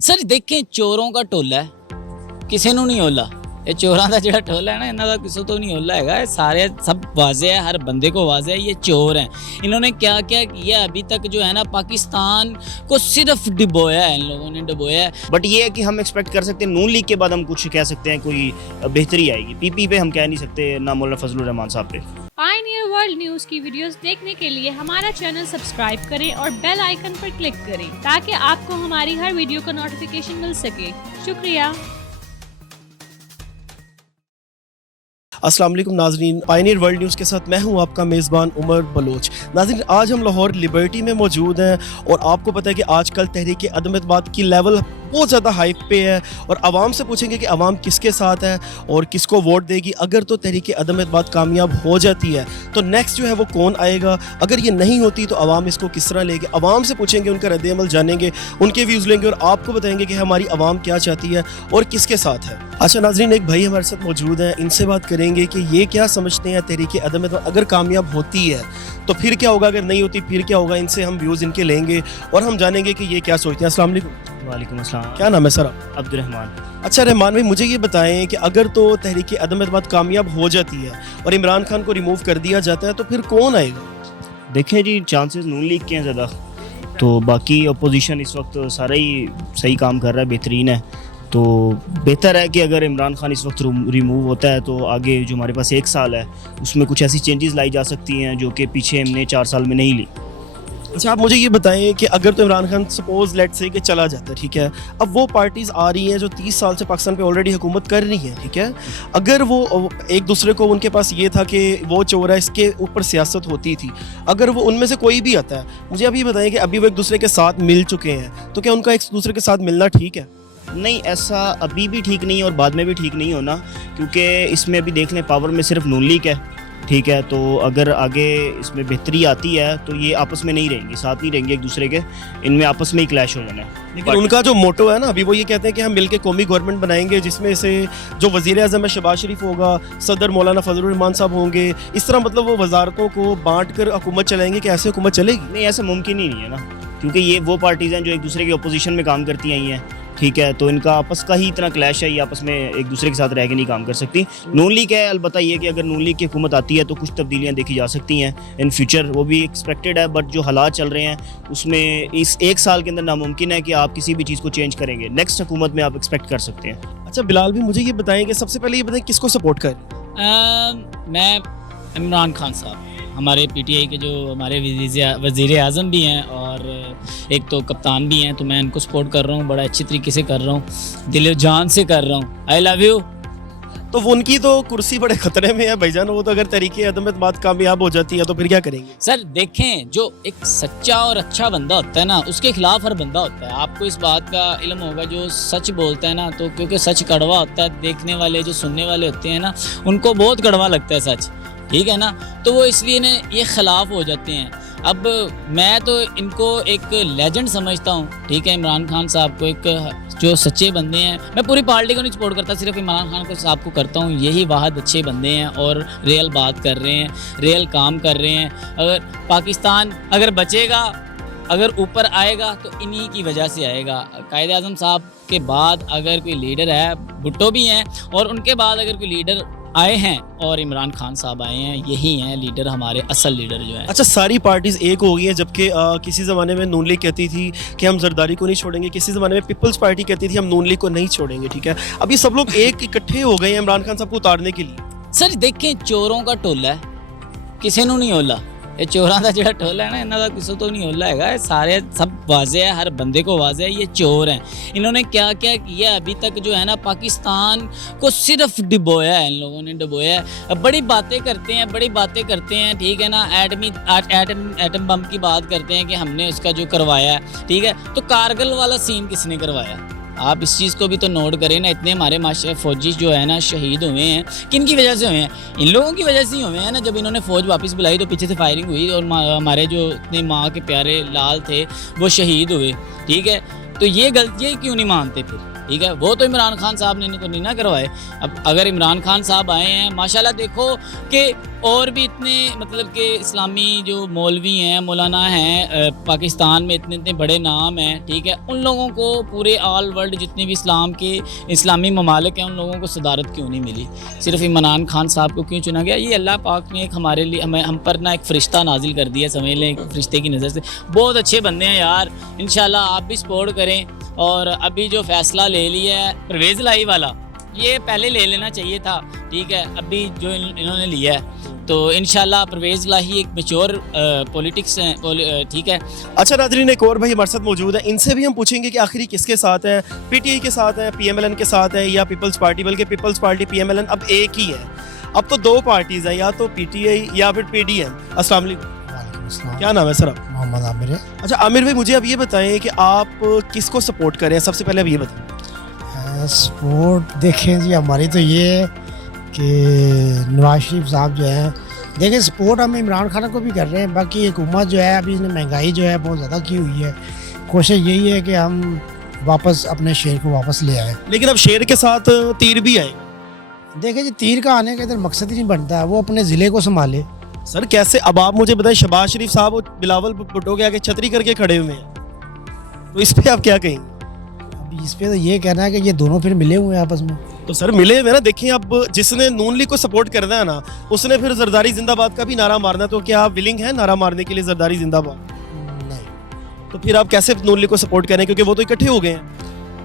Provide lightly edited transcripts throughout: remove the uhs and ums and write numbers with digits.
Sir देखें चोरों का टोला है, किसी ਨੂੰ नहीं होला। ये चोरों का जो टोला है ना, इन्हों का किसी तो नहीं होला है। सारे सब वाजे है, हर बंदे को वाजे है ये चोर हैं। इन्होंने क्या क्या किया अभी तक जो है ना, पाकिस्तान को सिर्फ डुबोया है, इन लोगों ने डुबोया है। बट ये है कि हम एक्सपेक्ट कर सकते हैं नून लीग के बाद हम कुछ कह सकते हैं, कोई बेहतरी आएगी। पीपी पे हम कह नहीं सकते, ना मौलाना फजलुर रहमान साहब पे। पायनियर वर्ल्ड न्यूज की वीडियोस देखने के लिए हमारा चैनल सब्सक्राइब करें और बेल आइकन पर क्लिक करें ताकि आपको हमारी हर वीडियो का नोटिफिकेशन मिल सके। शुक्रिया। अस्सलाम वालेकुम नाजरीन, पायनियर वर्ल्ड न्यूज़ के साथ मैं हूं आपका मेज़बान उमर बलोच। नाजरीन, आज हम लाहौर लिबर्टी में मौजूद हैं और आपको पता है कि आजकल तहरीक अदम एतमाद की लेवल बहुत ज़्यादा हाइप पे है और आवाम से पूछेंगे कि आवाम किसके साथ है और किसको वोट देगी। अगर तो तहरीक अदम एतमाद कामयाब हो जाती है तो नेक्स्ट जो है वो कौन आएगा, अगर ये नहीं होती तो आवाम इसको किस तरह लेगी। आवाम से पूछेंगे, उनका रद्द-ए-अमल जानेंगे, उनके व्यूज़ लेंगे और आपको बताएंगे कि हमारी आवाम क्या चाहती है और किसके साथ है। अच्छा नाजरीन, एक भाई हमारे साथ मौजूद हैं, इनसे बात करेंगे कि ये क्या समझते हैं तहरीक अदम एतमाद अगर कामयाब होती है तो फिर क्या होगा, अगर नहीं होती फिर क्या होगा। इनसे हम व्यूज़ इनके लेंगे और हम जानेंगे कि ये क्या सोचते हैं। अस्सलाम वालेकुम। वालेकुम अस्सलाम। क्या नाम है सर आप? अब्दुर्रहमान। अच्छा रहमान भाई, मुझे ये बताएं कि अगर तो तहरीक अदम एतमाद कामयाब हो जाती है और इमरान खान को रिमूव कर दिया जाता है तो फिर कौन आएगा? देखें जी, चांसेस नून लीग के हैं ज़्यादा, तो बाकी अपोजिशन इस वक्त सारा ही सही काम कर रहा है, बेहतरीन है। तो बेहतर है कि अगर इमरान खान इस वक्त रिमूव होता है तो आगे जो हमारे पास 1 साल है उसमें कुछ ऐसी चेंजेस लाई जा सकती हैं जो कि पीछे हमने 4 साल में नहीं ली। अच्छा आप मुझे ये बताएं कि अगर तो इमरान खान सपोज लेट से कि चला जाता है, ठीक है, अब वो पार्टीज़ आ रही हैं जो 30 साल से पाकिस्तान पे ऑलरेडी हुकूमत कर रही हैं, ठीक है, अगर वो एक दूसरे को, उनके पास ये था कि वो चोर है, इसके ऊपर सियासत होती थी, अगर वो उनमें से कोई भी आता है, मुझे अभी बताएं कि अभी वो एक दूसरे के साथ मिल चुके हैं तो क्या उनका एक दूसरे के साथ मिलना ठीक है? नहीं, ऐसा अभी भी ठीक नहीं है और बाद में भी ठीक नहीं होना, क्योंकि इसमें अभी देख लें पावर में सिर्फ नून लीग है, ठीक है। तो अगर आगे इसमें बेहतरी आती है तो ये आपस में नहीं रहेंगे, साथ नहीं रहेंगे एक दूसरे के, इनमें आपस में ही क्लैश हो जाना है। लेकिन उनका जो मोटो है ना, अभी वो ये कहते हैं कि हम मिलके कौमी गवर्नमेंट बनाएंगे जिसमें से जो वज़ीर आज़म है शहबाज शरीफ होगा, सदर मौलाना फजलुर रहमान साहब होंगे, इस तरह मतलब वो वजारतों को बांट कर हुकूमत चलाएंगे। कि ऐसे हुकूमत चलेगी? नहीं, ऐसा मुमकिन ही नहीं है ना, क्योंकि ये वो पार्टीज़ हैं जो एक दूसरे के अपोजिशन में काम करती आई हैं, ठीक है। तो इनका आपस का ही इतना क्लैश है, ये आपस में एक दूसरे के साथ रह के नहीं काम कर सकती। नून लीग है, अलबत्ता ये कि अगर नून लीग की हुकूमत आती है तो कुछ तब्दीलियाँ देखी जा सकती हैं इन फ्यूचर, वो भी एक्सपेक्टेड है। बट जो हालात चल रहे हैं उसमें इस 1 साल के अंदर नामुमकिन है कि आप किसी भी चीज़ को चेंज करेंगे। नेक्स्ट हुकूमत में आप एक्सपेक्ट कर सकते हैं। अच्छा बिलाल भी, मुझे ये बताएं कि सबसे पहले ये बताएं किसको सपोर्ट करें? मैं इमरान खान साहब, हमारे पीटीआई के जो हमारे वज़ीर आज़म भी हैं और एक तो कप्तान भी हैं, तो मैं इनको सपोर्ट कर रहा हूँ, बड़ा अच्छी तरीके से कर रहा हूँ, दिल जान से कर रहा हूँ। आई लव यू। तो वो उनकी तो कुर्सी बड़े खतरे में है भाईजान, वो तो अगर तरीके अदम एतमाद कामयाब हो जाती है तो फिर क्या करेंगे? सर देखें, जो एक सच्चा और अच्छा बंदा होता है ना, उसके खिलाफ हर बंदा होता है। आपको इस बात का इल्म होगा, जो सच बोलता है ना, तो क्योंकि सच कड़वा होता है, देखने वाले जो सुनने वाले होते हैं ना, उनको बहुत कड़वा लगता है सच, ठीक है ना, तो वो इसलिए ने ये खिलाफ हो जाते हैं। अब मैं तो इनको एक लेजेंड समझता हूँ, ठीक है, इमरान खान साहब को एक जो सच्चे बंदे हैं। मैं पूरी पार्टी को नहीं सपोर्ट करता, सिर्फ इमरान खान को साहब को करता हूँ। यही वाहद अच्छे बंदे हैं और रियल बात कर रहे हैं, रियल काम कर रहे हैं। अगर पाकिस्तान अगर बचेगा, अगर ऊपर आएगा तो इन्हीं की वजह से आएगा। कायद आज़म साहब के बाद अगर कोई लीडर है, भुट्टो भी हैं, और उनके बाद अगर कोई लीडर आए हैं और इमरान खान साहब आए हैं, यही हैं लीडर, हमारे असल लीडर जो है। अच्छा, सारी पार्टीज एक हो गई हैं, जबकि किसी ज़माने में नून लीग कहती थी कि हम जरदारी को नहीं छोड़ेंगे, किसी ज़माने में पीपल्स पार्टी कहती थी हम नून लीग को नहीं छोड़ेंगे, ठीक है। अब ये सब लोग एक इकट्ठे हो गए हैं इमरान खान साहब को उतारने के लिए। सर देखें चोरों का टोला है, किसी ਨੂੰ नहीं होला। ये चोरों का जो टोला है ना, इन्हों का किसी तो नहीं होला है। सारे सब वाजे है, हर बंदे को वाजे है ये चोर हैं। इन्होंने क्या क्या किया अभी तक जो है ना, पाकिस्तान को सिर्फ डुबोया है, इन लोगों ने डुबोया है। बड़ी बातें करते हैं, बड़ी बातें करते हैं, ठीक है ना, एटम बम की बात करते हैं कि हमने उसका जो करवाया है, ठीक है, तो कारगिल वाला सीन किसने करवाया? आप इस चीज़ को भी तो नोट करें ना। इतने हमारे माशा फौजी जो है ना शहीद हुए हैं, किन की वजह से हुए हैं? इन लोगों की वजह से ही हुए हैं ना। जब इन्होंने फ़ौज वापस बुलाई तो पीछे से फायरिंग हुई और हमारे जो इतने माँ के प्यारे लाल थे वो शहीद हुए, ठीक है। तो ये गलतियाँ क्यों नहीं मानते फिर? ठीक है, वो तो इमरान खान साहब ने तो नहीं ना करवाए। अब अगर इमरान खान साहब आए हैं, माशाल्लाह देखो कि और भी इतने मतलब कि इस्लामी जो मौलवी हैं, मौलाना हैं पाकिस्तान में, इतने इतने बड़े नाम हैं, ठीक है, उन लोगों को पूरे ऑल वर्ल्ड जितने भी इस्लाम के इस्लामी ममालिक हैं उन लोगों को सदारत क्यों नहीं मिली, सिर्फ इमरान खान साहब को क्यों चुना गया? ये अल्लाह पाक ने एक हमारे लिए हम पर ना एक फ़रिश्ता नाजिल कर दिया, समझ लें, एक फ़रिश्ते की नज़र से। बहुत अच्छे बंदे हैं यार, इंशाल्लाह आप भी सपोर्ट करें। और अभी जो फ़ैसला ले लिया है परवेज़ लाई वाला, ये पहले ले लेना चाहिए था, ठीक है, अभी जो इन्होंने लिया है तो इंशाल्लाह परवेज़ लाही एक मैच्योर पॉलिटिक्स हैं, ठीक है। अच्छा नाज़रीन, एक और भाई हमारे साथ मौजूद है, इनसे भी हम पूछेंगे कि आखिर किसके साथ है, पीटीआई के साथ है, पीएमएलएन के साथ है या पीपल्स पार्टी, बल्कि पीपल्स पार्टी पीएमएलएन अब एक ही है। अब तो दो पार्टीज़ हैं, या तो पीटीआई या फिर पीडीएम। अस्सलाम वालेकुम, क्या नाम है सर आप? मोहम्मद आमिर है। अच्छा आमिर भाई, मुझे अब ये बताएं कि आप किसको सपोर्ट करें, सबसे पहले अब ये बताएं। सपोर्ट देखें जी, हमारी तो ये है कि नवाज शरीफ साहब जो है, देखें सपोर्ट हम इमरान खान को भी कर रहे हैं, बाकी हुकूमत जो है अभी इसने महंगाई जो है बहुत ज़्यादा की हुई है, कोशिश यही है कि हम वापस अपने शेर को वापस ले आए। लेकिन अब शेर के साथ तीर भी आएगा। देखें जी, तीर का आने का इधर मकसद ही नहीं बनता, वो अपने ज़िले को संभाले। सर कैसे, अब आप मुझे बताएं, शहबाज शरीफ साहब और बिलावल भुट्टो के आगे छतरी करके खड़े हुए हैं, तो इस पे आप क्या कहेंगे? अब इस पे तो ये कहना है कि ये दोनों फिर मिले हुए हैं आपस में। तो सर मिले हुए ना, देखिए अब जिसने नून लीग को सपोर्ट करना है ना, उसने फिर जरदारी जिंदाबाद का भी नारा मारना है, तो क्या आप विलिंग हैं नारा मारने के लिए जरदारी जिंदाबाद? नहीं, तो फिर आप कैसे नून लीग को सपोर्ट करें, क्योंकि वो तो इकट्ठे हो गए हैं।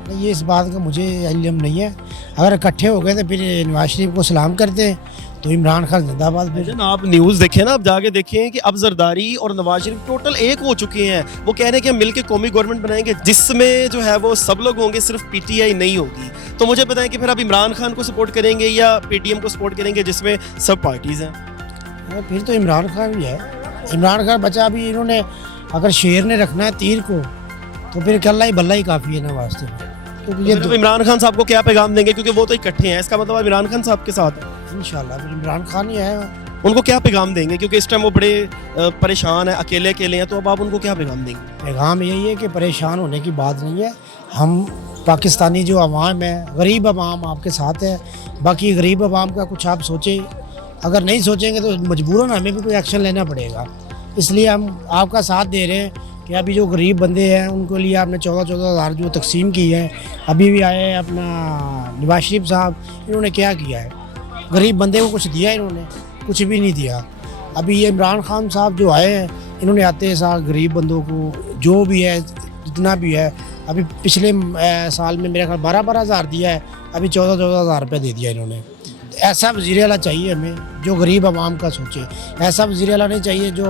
नहीं, ये इस बात का मुझे इल्म नहीं है। अगर इकट्ठे हो गए तो फिर नवाज शरीफ को सलाम करते हैं, तो इमरान खान जिंदाबाद। भाईजान आप न्यूज़ देखें ना, आप जाके देखें कि अब जरदारी और नवाज शरीफ टोटल एक हो चुके हैं। वो कह रहे हैं कि हम मिलके कौमी गवर्नमेंट बनाएंगे जिसमें जो है वो सब लोग होंगे, सिर्फ पीटीआई नहीं होगी। तो मुझे बताएं कि फिर आप इमरान खान को सपोर्ट करेंगे या पीटीएम को सपोर्ट करेंगे जिसमें सब पार्टीज़ हैं? फिर तो इमरान खान भी है। इमरान खान बचा भी, इन्होंने अगर शेर ने रखना है तीर को, तो फिर कल्ला ही बल्ला ही काफ़ी है ना वास्ते में। तो ये तो इमरान खान साहब को क्या पैगाम देंगे, क्योंकि वो तो इकट्ठे हैं, इसका मतलब इमरान खान साहब के साथ है। इंशाल्लाह फिर इमरान खान ही आएगा। उनको क्या पैगाम देंगे, क्योंकि इस टाइम वो बड़े परेशान हैं, अकेले अकेले हैं, तो अब आप उनको क्या पैगाम देंगे? पैगाम यही है कि परेशान होने की बात नहीं है। हम पाकिस्तानी जो अवाम है, गरीब अवाम आपके साथ है। बाकी गरीब अवाम का कुछ आप सोचें, अगर नहीं सोचेंगे तो मजबूरन हमें भी कोई एक्शन लेना पड़ेगा। इसलिए हम आपका साथ दे रहे हैं कि अभी जो गरीब बंदे हैं उनको लिए आपने 14-14 हज़ार जो तकसीम की है। अभी भी आए हैं अपना नवाज शरीफ साहब, इन्होंने क्या किया है? गरीब बंदे को कुछ दिया इन्होंने? कुछ भी नहीं दिया। अभी ये इमरान खान साहब जो आए हैं, इन्होंने आते साल गरीब बंदों को जो भी है जितना भी है, अभी पिछले साल में मेरे ख्याल 12-12 हज़ार दिया है, अभी 14-14 हज़ार रुपये दे दिया इन्होंने। ऐसा वज़ीर आला चाहिए हमें जो गरीब आवाम का सोचे। ऐसा वज़ीर आला नहीं चाहिए जो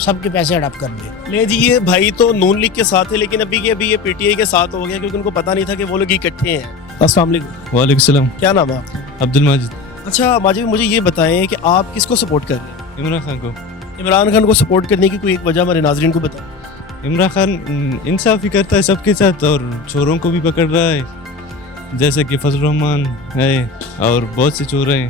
सबके पैसे हड़प कर दे। ले जी, ये भाई तो नून लीग के साथ है, लेकिन अभी ये पीटीआई के साथ हो गया, क्योंकि उनको पता नहीं था कि वो लोग इकट्ठे हैं। अस्सलाम वालेकुम। वालेकुम सलाम। क्या नाम है आपका? अब्दुल माजिद। अच्छा माजिद, मुझे ये बताएं कि आप किसको सपोर्ट कर रहे हैं? इमरान खान को। इमरान खान को सपोर्ट करने की कोई एक वजह हमारे नाजरीन को बताएं। इमरान खान इंसाफ ही करता है सबके साथ, और चोरों को भी पकड़ रहा है, जैसे कि फजल रहमान है और बहुत से चोर हैं।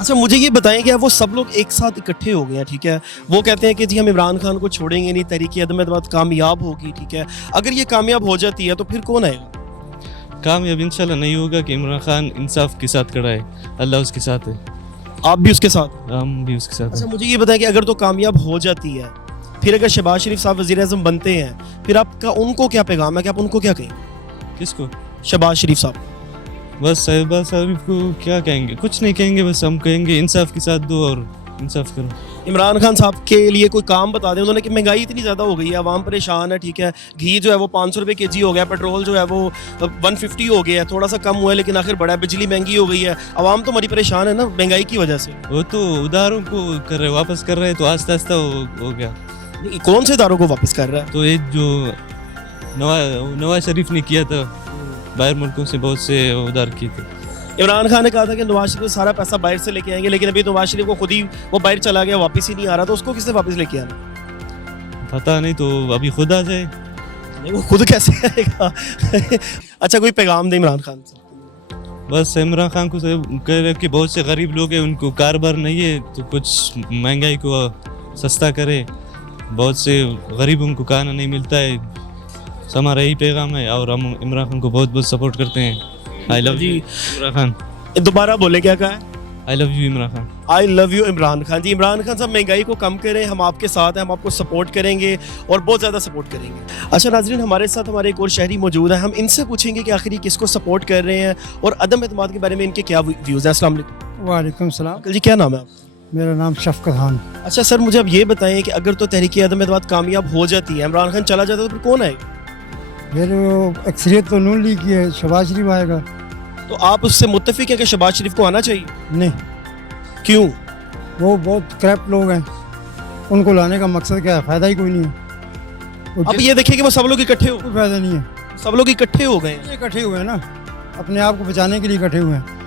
अच्छा मुझे ये बताएं कि वो सब लोग एक साथ इकट्ठे हो गए हैं, ठीक है, वो कहते हैं कि जी हम इमरान खान को छोड़ेंगे नहीं, तहरीक अदम एतमाद कामयाब होगी, ठीक है, अगर ये कामयाब हो जाती है तो फिर कौन आएगा? कामयाब इंशाल्लाह नहीं होगा कि इमरान खान इंसाफ के साथ खड़ा है, अल्लाह उसके साथ है, आप भी उसके साथ? हम भी उसके साथ अच्छा हैं। मुझे ये बताएं कि अगर तो कामयाब हो जाती है, फिर अगर शहबाज शरीफ साहब वज़ीर आज़म बनते हैं, फिर आपका उनको क्या पैगाम है कि आप उनको क्या कहें? किसको? शहबाज शरीफ साहब। बस शहबाज शरीफ को क्या कहेंगे? कुछ नहीं कहेंगे, बस हम कहेंगे इंसाफ के साथ दो और इंसाफ करो। इमरान खान साहब के लिए कोई काम बता दें उन्होंने कि महंगाई इतनी ज़्यादा हो गई है, आवाम परेशान है, ठीक है, घी जो है वो 500 रुपये kg हो गया, पेट्रोल जो है वो 150 हो गया है, थोड़ा सा कम हुआ है लेकिन आखिर बढ़ा है, बिजली महंगी हो गई है, आवाम तो हमारी परेशान है ना महंगाई की वजह से। वो तो उधारों को कर रहे, वापस कर रहे, तो आस्ता आस्ता हो गया। कौन से इदारों को वापस कर रहा है? तो एक जो नवाज शरीफ ने किया था, बाहर मुल्कों से बहुत से उधार किए थे। इमरान खान ने कहा था कि नवाज शरीफ सारा पैसा बाहर से लेके आएंगे, लेकिन अभी नवाज शरीफ को खुद ही वो बाहर चला गया, वापस ही नहीं आ रहा, तो उसको किससे वापस लेके आना? पता नहीं, तो अभी खुद आ जाए। नहीं वो खुद कैसे आएगा? अच्छा कोई पैगाम दे इमरान खान से? बस इमरान खान को कह रहे कि बहुत से गरीब लोग हैं, उनको कारोबार नहीं है, तो कुछ महंगाई को सस्ता करे, बहुत से गरीबों को खाना नहीं मिलता है, तो हमारा यही पैगाम है और हम इमरान खान को बहुत बहुत सपोर्ट करते हैं। I love you Imran Khan. दोबारा बोले, क्या कहा है? I love you Imran Khan. I love you Imran Khan. जी, इमरान खान साहब महंगाई को कम करें, हम आपके साथ हैं, हम आपको सपोर्ट करेंगे और बहुत ज़्यादा सपोर्ट करेंगे। अच्छा नाज़रीन, हमारे साथ हमारे एक और शहरी मौजूद है, हम इनसे पूछेंगे कि आखिर ये किसको सपोर्ट कर रहे हैं और अदम एतमाद के बारे में इनके क्या व्यूज़ हैं। अस्सलाम वालेकुम। वालेकुम सलाम। अंकल जी, क्या नाम है आपका? मेरा नाम शफकत खान। अच्छा सर, मुझे अब ये बताएं कि अगर तो तहरीक अदम एतमाद कामयाब हो जाती है, इमरान खान चला जाता है, तो फिर कौन आएगा? फिर अक्सरियत तो नून लीग की है, शहबाज शरीफ आएगा। तो आप उससे मुत्तफिक हैं कि शहबाज शरीफ को आना चाहिए? नहीं, क्यों? वो बहुत करप्ट लोग हैं, उनको लाने का मकसद क्या है? फ़ायदा ही कोई नहीं है। अब ये देखिए कि वो सब लोग इकट्ठे हो, कोई फ़ायदा नहीं है। सब लोग इकट्ठे हो गए हैं। ये इकट्ठे हुए हैं ना, अपने आप को बचाने के लिए इकट्ठे हुए हैं।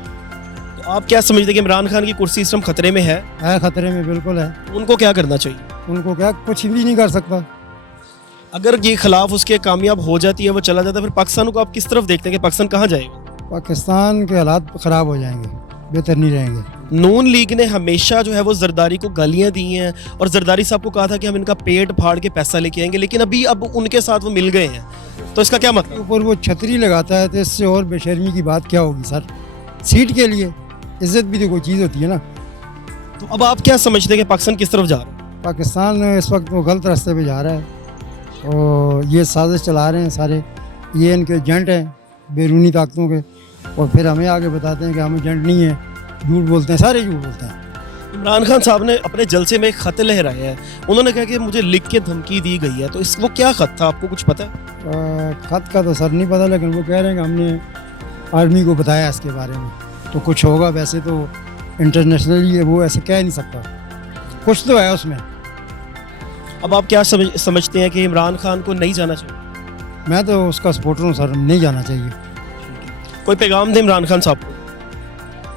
तो आप क्या समझते हैं कि इमरान खान की कुर्सी इस टाइम खतरे में है? खतरे में बिल्कुल है। उनको क्या करना चाहिए? उनको क्या, कुछ भी नहीं कर सकता। अगर ये खिलाफ उसके कामयाब हो जाती है, वो चला जाता है, फिर पाकिस्तान को आप किस तरफ देखते हैं कि पाकिस्तान कहाँ जाएगा? पाकिस्तान के हालात ख़राब हो जाएंगे, बेहतर नहीं रहेंगे। नून लीग ने हमेशा जो है वो जरदारी को गालियां दी हैं और जरदारी साहब को कहा था कि हम इनका पेट फाड़ के पैसा लेके आएंगे, लेकिन अब उनके साथ वो मिल गए हैं, तो इसका क्या मतलब? ऊपर वो छतरी लगाता है, तो इससे और बेशर्मी की बात क्या होगी सर? सीट के लिए इज्जत भी तो कोई चीज़ होती है ना। तो अब आप क्या समझते हैं कि पाकिस्तान किस तरफ जा रहा है? पाकिस्तान इस वक्त वो गलत रास्ते पे जा रहा है और ये साजिश चला रहे हैं सारे, ये इनके एजेंट हैं बैरूनी ताकतों के, और फिर हमें आगे बताते हैं कि हम एजेंट नहीं है, झूठ बोलते हैं, सारे झूठ बोलते हैं। इमरान खान साहब ने अपने जलसे में एक खत लहराया है, उन्होंने कहा कि मुझे लिख के धमकी दी गई है, तो इस वो क्या खत था, आपको कुछ पता है? खत का तो सर नहीं पता, लेकिन वो कह रहे हैं कि हमने आर्मी को बताया इसके बारे में, तो कुछ होगा। वैसे तो इंटरनेशनली वो ऐसे कह नहीं सकता, कुछ तो है उसमें। अब आप क्या समझते हैं कि इमरान खान को नहीं जाना चाहिए? मैं तो उसका सपोर्टर हूँ सर, नहीं जाना चाहिए। कोई पैगाम दे इमरान खान साहब को?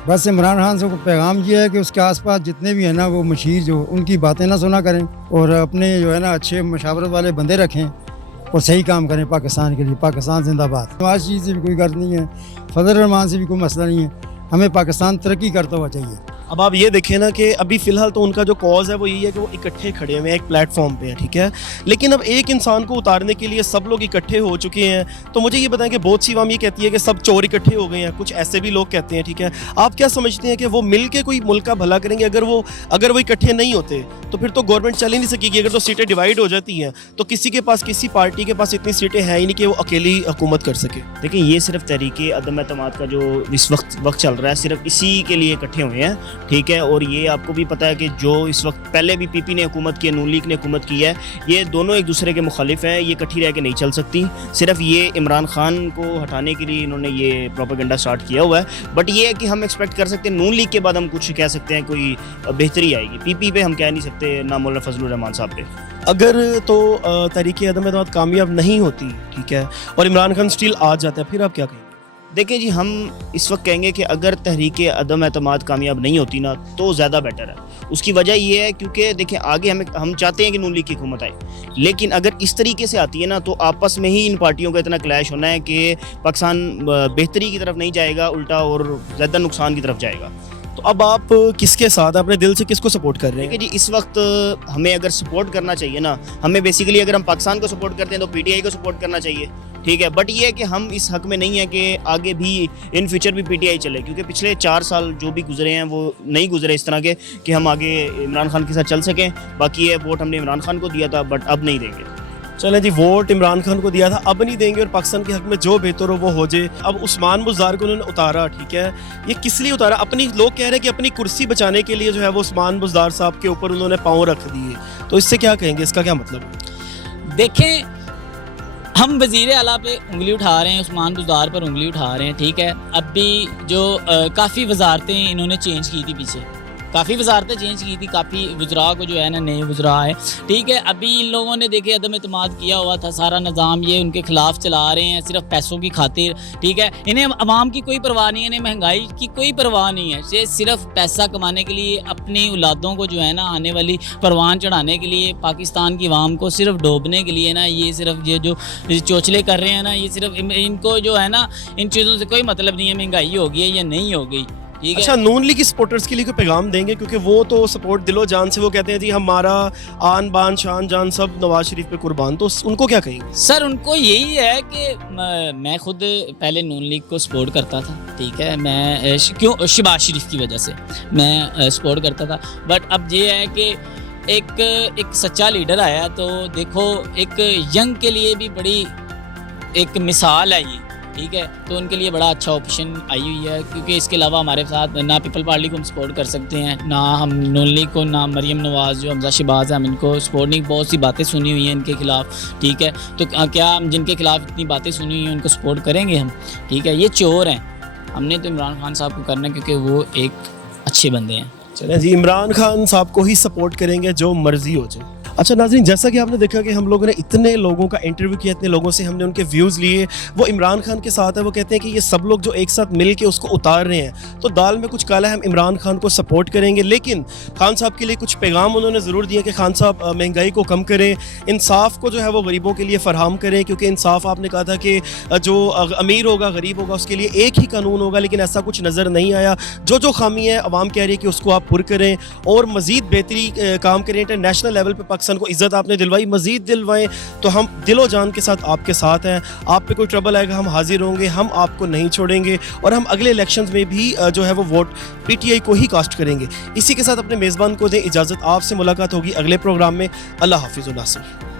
बस इमरान खान से को पैगाम ये है कि उसके आसपास जितने भी हैं ना, वो मशीर जो उनकी बातें ना सुना करें और अपने जो है ना अच्छे मशावरत वाले बंदे रखें और सही काम करें पाकिस्तान के लिए। पाकिस्तान जिंदाबाद। नवाज शरीफ से भी कोई गर्ज नहीं है, फजल रहमान से भी कोई मसला नहीं है, हमें पाकिस्तान तरक्की करता हुआ चाहिए। अब आप ये देखें ना कि अभी फ़िलहाल तो उनका जो कॉज है वो यही है कि वो इकट्ठे खड़े हुए हैं, एक प्लेटफॉर्म पे है, ठीक है, लेकिन अब एक इंसान को उतारने के लिए सब लोग इकट्ठे हो चुके हैं। तो मुझे ये बताएं कि बहुत सी आवाम ये कहती है कि सब चोर इकट्ठे हो गए हैं, कुछ ऐसे भी लोग कहते हैं, ठीक है, आप क्या समझते हैं कि वो मिल के कोई मुल्क का भला करेंगे? अगर वो इकट्ठे नहीं होते तो फिर तो गवर्नमेंट चल ही नहीं सकेगी। अगर तो सीटें डिवाइड हो जाती हैं तो किसी के पास, किसी पार्टी के पास इतनी सीटें हैं ही नहीं कि वो अकेली हुकूमत कर सके। देखिए, ये सिर्फ तहरीके अदम एतमाद का जो इस वक्त चल रहा है, सिर्फ इसी के लिए इकट्ठे हुए हैं, ठीक है। और ये आपको भी पता है कि जो इस वक्त पहले भी पीपी ने हुकूमत की है, नून लीग ने हुकूमत की है, ये दोनों एक दूसरे के मुखालिफ हैं, ये इकट्ठी रह के नहीं चल सकती। सिर्फ ये इमरान खान को हटाने के लिए इन्होंने ये प्रोपेगेंडा स्टार्ट किया हुआ है। बट ये है कि हम एक्सपेक्ट कर सकते हैं नून लीग के बाद हम कुछ कह सकते हैं, कोई बेहतरी आएगी। पीपी पे हम कह नहीं सकते, ना मौलाना फजलुर रहमान साहब पे। अगर तो तहरीक अदम एतमाद कामयाब नहीं होती, ठीक है, और इमरान खान स्टिल आ जाता है, फिर आप क्या कहेंगे? देखिए जी, हम इस वक्त कहेंगे कि अगर तहरीक अदम एतमाद कामयाब नहीं होती ना, तो ज़्यादा बेटर है। उसकी वजह ये है क्योंकि देखिए आगे हम चाहते हैं कि नून लीग की हुकूमत आए, लेकिन अगर इस तरीके से आती है ना, तो आपस में ही इन पार्टियों का इतना क्लैश होना है कि पाकिस्तान बेहतरी की तरफ नहीं जाएगा, उल्टा और ज़्यादा नुकसान की तरफ जाएगा। तो अब आप किसके साथ, अपने दिल से किसको सपोर्ट कर रहे हैं? देखिए जी, इस वक्त हमें अगर सपोर्ट करना चाहिए ना, हमें बेसिकली अगर हम पाकिस्तान को सपोर्ट करते हैं तो पीटीआई को सपोर्ट करना चाहिए, ठीक है। बट ये है कि हम इस हक में नहीं है कि आगे भी इन फ्यूचर भी पीटीआई चले, क्योंकि पिछले 4 साल जो भी गुजरे हैं वो नहीं गुजरे इस तरह के कि हम आगे इमरान खान के साथ चल सकें। बाकी ये वोट हमने इमरान खान को दिया था, बट अब नहीं देंगे। चलें जी, वोट इमरान खान को दिया था, अब नहीं देंगे और पाकिस्तान के हक में जो बेहतर हो वो हो जाए। अब उस्मान बुज़दार को उन्होंने उतारा, ठीक है, ये किस लिए उतारा? अपनी, लोग कह रहे हैं कि अपनी कुर्सी बचाने के लिए जो है वो उस्मान बुज़दार साहब के ऊपर उन्होंने पाँव रख दिए, तो इससे क्या कहेंगे, इसका क्या मतलब है? देखें, हम वज़ीर आला पे उंगली उठा रहे हैं, उस्मान बुज़दार पर उंगली उठा रहे हैं, ठीक है। अभी जो काफ़ी वजारतें इन्होंने चेंज की थी, पीछे काफ़ी वजारतें चेंज की थी, काफ़ी वज़रा को जो है ना नए वज़रा है, ठीक है। अभी इन लोगों ने देखे अदम एतमाद किया हुआ था, सारा निज़ाम ये उनके ख़िलाफ़ चला रहे हैं सिर्फ पैसों की खातिर, ठीक है। इन्हें अवाम की कोई परवाह नहीं है, इन्हें महंगाई की कोई परवाह नहीं है, ये सिर्फ पैसा कमाने के लिए, अपनी औलादों को जो है ना आने वाली परवान चढ़ाने के लिए, पाकिस्तान की आवाम को सिर्फ डोबने के लिए ना, ये सिर्फ ये जो चोचले कर रहे हैं ना, ये सिर्फ इनको जो है ना इन चीज़ों से कोई मतलब नहीं है, महंगाई हो गई है या नहीं हो गई, ठीक है। अच्छा, नून लीग की सपोर्टर्स के लिए कोई पैगाम देंगे, क्योंकि वो तो सपोर्ट दिलो जान से वो कहते हैं जी हमारा आन बान शान जान सब नवाज शरीफ पे कुर्बान, तो उनको क्या कहेंगे? सर उनको यही है कि मैं खुद पहले नून लीग को सपोर्ट करता था, ठीक है, मैं क्यों शहबाज शरीफ की वजह से मैं सपोर्ट करता था, बट अब ये है कि एक सच्चा लीडर आया, तो देखो एक यंग के लिए भी बड़ी एक मिसाल है ये, ठीक है, तो उनके लिए बड़ा अच्छा ऑप्शन आई हुई है, क्योंकि इसके अलावा हमारे साथ ना पीपल पार्टी को हम सपोर्ट कर सकते हैं, ना हम नून लीग को, ना मरियम नवाज़ जो हमजा शहबाज है हम इनको सपोर्ट नहीं, बहुत सी बातें सुनी हुई हैं इनके खिलाफ, ठीक है, तो क्या हम जिनके खिलाफ इतनी बातें सुनी हुई हैं उनको सपोर्ट करेंगे हम? ठीक है, ये चोर हैं, हमने तो इमरान खान साहब को करना है क्योंकि वो एक अच्छे बंदे हैं। चलें जी, इमरान खान साहब को ही सपोर्ट करेंगे जो मर्जी हो जाए। अच्छा नाज़रीन, जैसा कि आपने देखा कि हम लोगों ने इतने लोगों का इंटरव्यू किया, इतने लोगों से हमने उनके व्यूज़ लिए, वो इमरान खान के साथ है, वो कहते हैं कि ये सब लोग जो एक साथ मिल के उसको उतार रहे हैं, तो दाल में कुछ काला है, हम इमरान खान को सपोर्ट करेंगे। लेकिन खान साहब के लिए कुछ पैगाम उन्होंने ज़रूर दिए कि खान साहब महंगाई को कम करें, इंसाफ को जो है वो गरीबों के लिए फ़राहम करें, क्योंकि इंसाफ आपने कहा था कि जो अमीर होगा गरीब होगा उसके लिए एक ही कानून होगा, लेकिन ऐसा कुछ नज़र नहीं आया। जो खामी है आवाम कह रही है कि उसको आप पुर करें और मज़ीद बेहतरी काम करें, इंटरनेशनल लेवल पर पाकिस्तान को इज़्ज़त आपने दिलवाई, मज़ीद दिलवाएं, तो हम दिलो जान के साथ आपके साथ हैं। आप पे कोई ट्रबल आएगा हम हाजिर होंगे, हम आपको नहीं छोड़ेंगे, और हम अगले इलेक्शंस में भी जो है वो वोट PTI को ही कास्ट करेंगे। इसी के साथ अपने मेज़बान को दें इजाज़त, आपसे मुलाकात होगी अगले प्रोग्राम में। अल्लाह हाफिज़। नासिर।